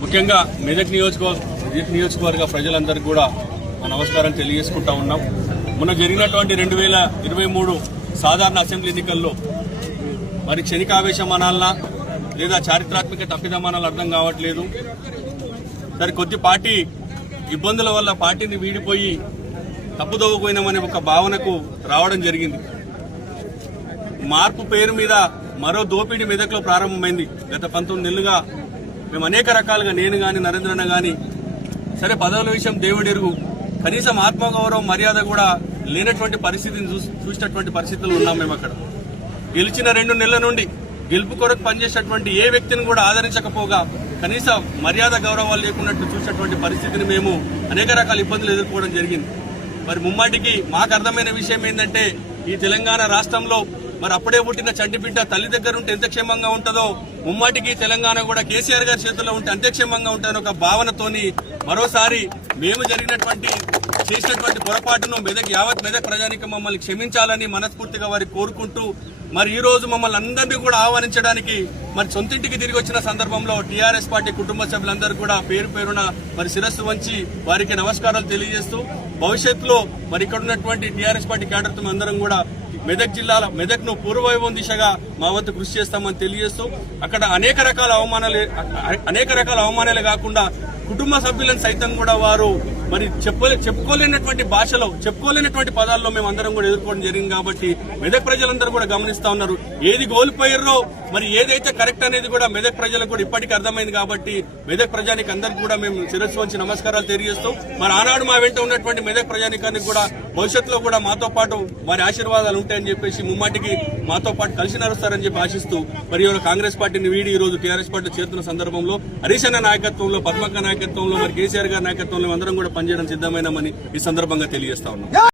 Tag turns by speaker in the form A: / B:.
A: ముఖ్యంగా మెదక్ నియోజకవర్గ మెదక్ నియోజకవర్గ ప్రజలందరికీ కూడా మా నమస్కారం తెలియజేసుకుంటా ఉన్నాం మొన్న జరిగినటువంటి రెండు వేల ఇరవై మూడు సాధారణ అసెంబ్లీ ఎన్నికల్లో మరి క్షణికావేశం అనాలనా లేదా చారిత్రాత్మక తప్పిదమానాలు అర్థం కావట్లేదు సరే కొద్ది పార్టీ ఇబ్బందుల వల్ల పార్టీని వీడిపోయి తప్పుదవ్వకపోయినామనే ఒక భావనకు రావడం జరిగింది మార్పు పేరు మీద మరో దోపిడీ మెదక్లో ప్రారంభమైంది గత పంతొమ్మిది నెలలుగా మేము అనేక రకాలుగా నేను కానీ నరేంద్రన్న కానీ సరే పదవుల విషయం ఎరుగు కనీసం ఆత్మగౌరవం మర్యాద కూడా లేనటువంటి పరిస్థితిని చూసినటువంటి పరిస్థితులు ఉన్నాం మేము అక్కడ గెలిచిన రెండు నెలల నుండి గెలుపు కొరకు పనిచేసినటువంటి ఏ వ్యక్తిని కూడా ఆదరించకపోగా కనీస మర్యాద గౌరవాలు లేకున్నట్టు చూసినటువంటి పరిస్థితిని మేము అనేక రకాల ఇబ్బందులు ఎదుర్కోవడం జరిగింది మరి ముమ్మాటికి మాకు అర్థమైన విషయం ఏంటంటే ఈ తెలంగాణ రాష్ట్రంలో మరి అప్పుడే పుట్టిన చంటిబిడ్డ తల్లి దగ్గర ఉంటే ఎంత క్షేమంగా ఉంటుందో ముమ్మటికి తెలంగాణ కూడా కేసీఆర్ గారి చేతుల్లో ఉంటే అంత్యక్షేమంగా ఉంటాయని ఒక భావనతోని మరోసారి మేము జరిగినటువంటి చేసినటువంటి పొరపాటును మెదక్ యావత్ మెదక్ ప్రజానికి మమ్మల్ని క్షమించాలని మనస్ఫూర్తిగా వారి కోరుకుంటూ మరి ఈ రోజు మమ్మల్ని అందరినీ కూడా ఆహ్వానించడానికి మరి సొంతింటికి తిరిగి వచ్చిన సందర్భంలో టీఆర్ఎస్ పార్టీ కుటుంబ సభ్యులందరూ కూడా పేరు పేరున మరి శిరస్సు వంచి వారికి నమస్కారాలు తెలియజేస్తూ భవిష్యత్తులో మరి ఇక్కడ ఉన్నటువంటి టీఆర్ఎస్ పార్టీ కేడర్తో అందరం కూడా మెదక్ జిల్లాల మెదక్ను పూర్వవైభవం దిశగా మా వంతు కృషి చేస్తామని తెలియజేస్తూ అక్కడ అనేక రకాల అవమానాలు అనేక రకాల అవమానాలు కాకుండా కుటుంబ సభ్యులను సైతం కూడా వారు మరి చెప్పలే చెప్పుకోలేనటువంటి భాషలో చెప్పుకోలేనటువంటి పదాల్లో మేము అందరం కూడా ఎదుర్కోవడం జరిగింది కాబట్టి మెదక్ ప్రజలందరూ కూడా గమనిస్తా ఉన్నారు ఏది గోల్పోయారో మరి ఏదైతే కరెక్ట్ అనేది కూడా మెదక్ ప్రజలకు కూడా ఇప్పటికీ అర్థమైంది కాబట్టి మెదక్ ప్రజానికి అందరికి కూడా మేము శిరస్సు వంచి నమస్కారాలు తెలియజేస్తాం మరి ఆనాడు మా వెంట ఉన్నటువంటి మెదక్ ప్రజానికానికి కూడా భవిష్యత్తులో కూడా మాతో పాటు వారి ఆశీర్వాదాలు ఉంటాయని చెప్పేసి ముమ్మాటికి మాతో పాటు కలిసి నడుస్తారని చెప్పి ఆశిస్తూ మరి కాంగ్రెస్ పార్టీని వీడి ఈ రోజు టీఆర్ఎస్ పార్టీ చేరుతున్న సందర్భంలో హరీశన్న నాయకత్వంలో పద్మక్క నాయకత్వంలో మరి కేసీఆర్ గారి నాయకత్వంలో అందరం కూడా పనిచేయడం సిద్ధమైనామని ఈ సందర్భంగా తెలియజేస్తా ఉన్నాం